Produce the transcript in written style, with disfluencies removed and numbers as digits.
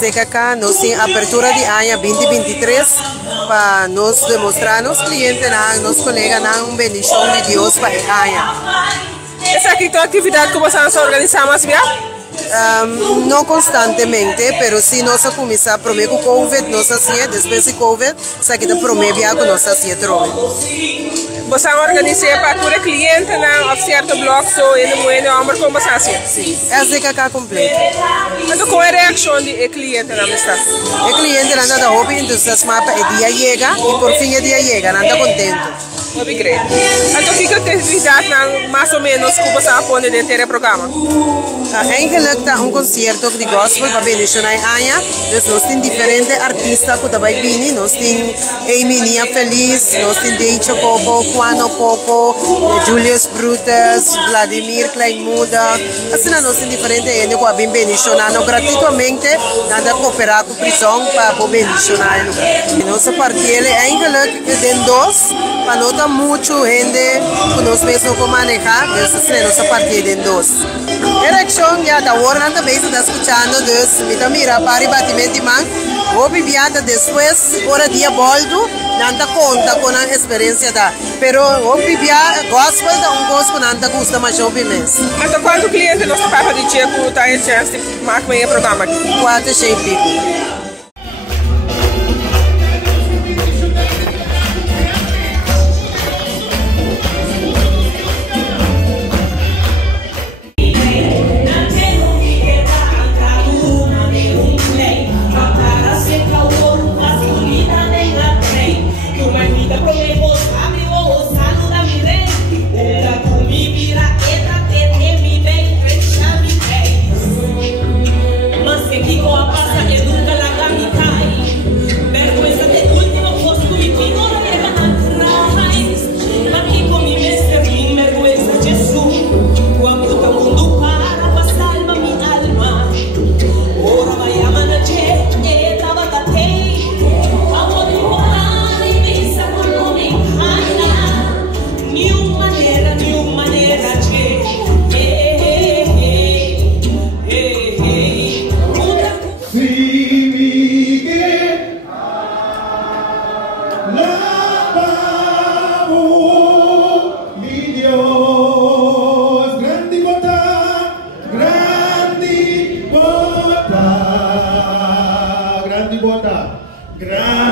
desde acá nos tem apertura de ano 2023 para nos demonstrar nos clientes, nos colegas, uma bendição de Deus para o ano. Essa aqui é a atividade que vocês organizam mais bem? Não constantemente, mas se nós começar primeiro com o Covid, nós fazemos, depois do Covid, isso aqui é primeiro que nós fazemos. Você organiza para todo cliente na certo bloco so e no meio amor como você faz? Sim, é cá completo. Então qual é a reação do cliente na mesa? O cliente anda da hobby entusiasmado para o dia chega e por fim o dia chega, anda contente. Muito bem. Então que atividade mais ou menos que você põe dentro do programa? Eigenlijk está concerto de gospel para bendicionar a Anya. Nós temos diferentes artistas que também vêm. Nós temos Amy Nia Feliz, nós temos Deicho Coco, Juano Coco, Julius Brutus, Vladimir Kleinmuda. Assim, nós temos diferentes gente que vêm bendicionar gratuitamente, nada cooperar com a prisão para bendicionar. Nossa partida é eigenlijk de dois, para não ter muito gente que nós mesmos manejar, então nossa partida de dois. Já da hora também está escutando, então mira para o batimento de mão, vou viajar depois, hora dia boldo, não conta com a experiência da, pero vou viajar gospel da gospel não custa mais jovem mesmo. Então quanto cliente nós pagamos de dia que está em chance de marcar o programa aqui? 4, 6 pico. Grandi